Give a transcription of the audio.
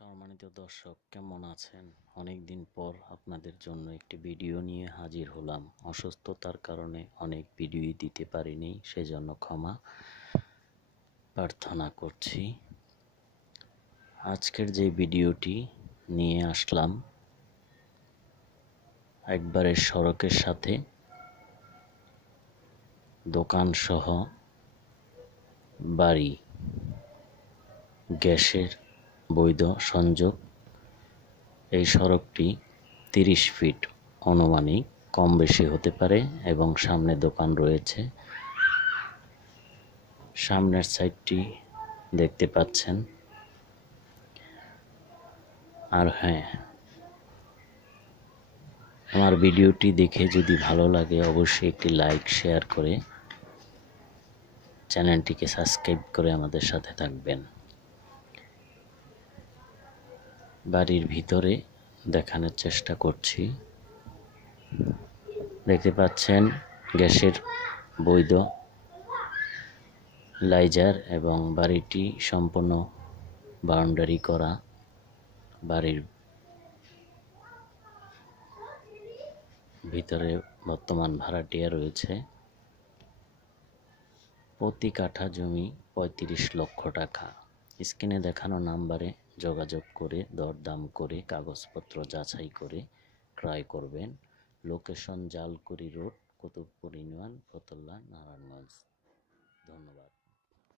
সম্মানিত দর্শক, কেমন আছেন? অনেক দিন পর আপনাদের জন্য একটি ভিডিও নিয়ে হাজির হলাম। অসুস্থতার কারণে অনেক ভিডিওই দিতে পারিনি, সেজন্য ক্ষমা প্রার্থনা করছি। আজকের যে ভিডিওটি নিয়ে আসলাম, একবারে সড়কের সাথে দোকান সহ বাড়ি, গ্যাসের বৈধ সংযোগ। এই সড়কটি 30 ফিট আনুমানিক, কম বেশি হতে পারে, এবং সামনে দোকান রয়েছে। সামনের সাইডটি দেখতে পাচ্ছেন। আর হ্যাঁ, আমার ভিডিওটি দেখে যদি ভালো লাগে অবশ্যই একটি লাইক শেয়ার করে চ্যানেলটিকে সাবস্ক্রাইব করে আমাদের সাথে থাকবেন। বাড়ির ভিতরে দেখানোর চেষ্টা করছি। দেখতে পাচ্ছেন গ্যাসের বৈধ লাইজার, এবং বাড়িটি সম্পূর্ণ বাউন্ডারি করা। বাড়ির ভিতরে বর্তমান ভাড়াটিয়া রয়েছে। প্রতি কাঠা জমি 35 লক্ষ টাকা। স্ক্রিনে দেখানো নাম্বারে যোগাযোগ করে দরদাম করে কাগজপত্র যাচাই করে ক্রয় করবেন। Location Jalkuri road, Kutubpur union, Fatullah, Narayanganj. ধন্যবাদ।